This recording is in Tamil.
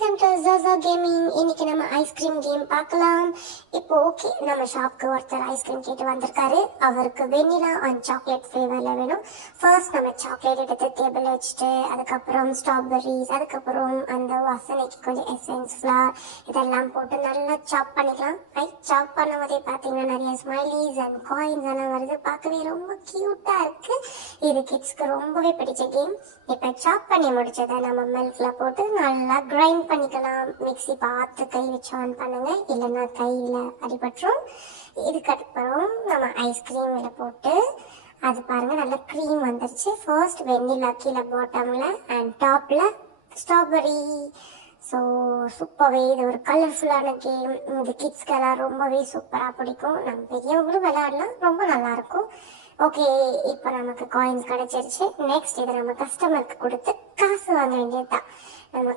Welcome to ஜோசோ gaming. இன்னைக்கு நம்ம ஐஸ்கிரீம் கேம் பார்க்கலாம். இப்போ ஓகே, நம்ம ஷாப்க்கு ஒருத்தர் ஐஸ்கிரீம் கேட்டு வந்திருக்காரு. அவருக்கு வெண்ணிலா அண்ட் சாக்லேட் ஃப்ளேவர்ல வேணும். ஃபர்ஸ்ட் நம்ம சாக்லேட் எடுத்து டேபிள் வச்சுட்டு அதுக்கப்புறம் ஸ்ட்ராபெரிஸ், அதுக்கப்புறம் அந்த வாசனைக்கு கொஞ்சம் எசன்ஸ், ஃப்ளவர் இதெல்லாம் போட்டு நல்லா சாப் பண்ணிக்கலாம். சாப் பண்ணும்போதே பார்த்தீங்கன்னா நிறைய ஸ்மைலிஸ் அண்ட் காயின்ஸ் எல்லாம் வருது. பார்க்கவே ரொம்ப க்யூட்டா இருக்கு. இது கிட்ஸ்க்கு ரொம்பவே பிடிச்ச கேம். இப்போ சாப் பண்ணி முடிச்சதை நம்ம மில்க்ல போட்டு நல்லா கிரைண்ட் பண்ணிக்கலாம். மிக்ஸி பார்த்து கை வச்சு ஆன் பண்ணுங்க, இல்லைன்னா கையில் அடிபட்டுரும். இதுக்கப்புறம் நம்ம ஐஸ்கிரீமில் போட்டு அது பாருங்க நல்லா க்ரீம் வந்துருச்சு. ஃபர்ஸ்ட் வெண்ணிலா கீழே பாட்டம்ல அண்ட் டாப்ல ஸ்ட்ராபெரி. ஸோ சூப்பராகவே இது ஒரு கலர்ஃபுல்லான கேம். இந்த கிட்ஸ்க்கெல்லாம் ரொம்பவே சூப்பராக பிடிக்கும். நம்ம பெரியவங்களும் விளையாடலாம், ரொம்ப நல்லாயிருக்கும். ஓகே, இப்போ நமக்கு காயின்ஸ் கிடைச்சிருச்சு. நெக்ஸ்ட் இதை நம்ம கஸ்டமருக்கு கொடுத்து காசு வாங்க வேண்டியதுதான். நம்ம